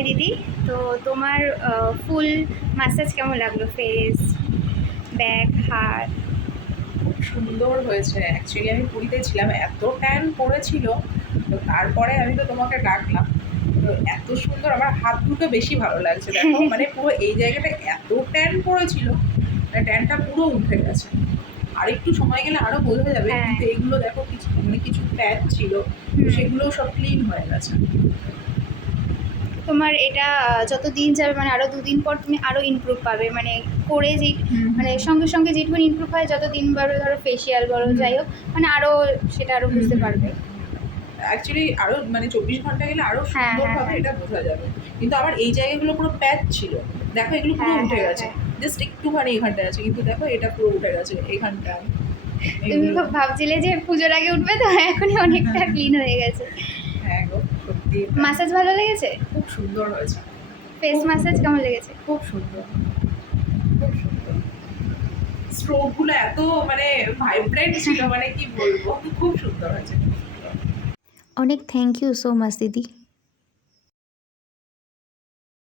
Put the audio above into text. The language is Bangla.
হাই দিদি। তো তোমার ফুল ম্যাসাজ কেমন লাগলো? ফেস, ব্যাক, হাত? খুব সুন্দর হয়েছে। অ্যাকচুয়ালি আমি পুরীতে ছিলাম, এত ট্যান পড়েছিল, তো তারপরে আমি তো তোমাকে ডাকলাম। তো এত সুন্দর, আমার হাত দুটো বেশি ভালো লাগছে। দেখো মানে পুরো এই জায়গাটা এত ট্যান পড়েছিল, মানে ট্যানটা পুরো উঠে গেছে। আর একটু সময় গেলে আরো বোঝা যাবে, হ্যাঁ। কিন্তু এগুলো দেখো কিছু মানে কিছু প্যাচ ছিল, তো সেগুলোও সব ক্লিন হয়ে গেছে। তোমার এটা যত দিন যাবে মানে আরও 2 দিন পর তুমি আরও ইমপ্রুভ পাবে, মানে করে যে মানে সঙ্গে সঙ্গে যেটুকুনি ইমপ্রুভ হয়, যত দিন বাড়বে ধরো ফেসিয়াল বলো যাই হোক, মানে আরও সেটা আরও বুঝতে পারবে। অ্যাকচুয়ালি আরো মানে 24 ঘন্টা গেলে আরো হ্যাঁ, হ্যাঁ, সুন্দরভাবে হ্যাঁ। এটা বোঝা যাবে। কিন্তু আমার এই জায়গাগুলো পুরো প্যাচ ছিল, দেখো এগুলো পুরো হ্যাঁ, উঠে হ্যাঁ, গেছে। হ্যাঁ। জাস্ট একটুখানি এখানটায় আছে, কিন্তু দেখো এটা পুরো উঠে গেছে এইখানটায় তুমি এগুলো। ভাবছিলে যে পুজোর আগে উঠবে, তো এখনই অনেকটা ক্লিন হয়ে গেছে। হ্যাঁ গো, সত্যি ম্যাসাজ ভালো লেগেছে? খুব সুন্দর হয়েছে। ফেস খুব ম্যাসাজ সুন্দর, কেমন লেগেছে? খুব সুন্দর, খুব সুন্দর। স্ট্রোকগুলো এত মানে ভাইব্রেন্ট ছিল, মানে কি বলবো, খুব সুন্দর হয়েছে, খুব সুন্দর। অনেক থ্যাংক ইউ সো মাচ দিদি।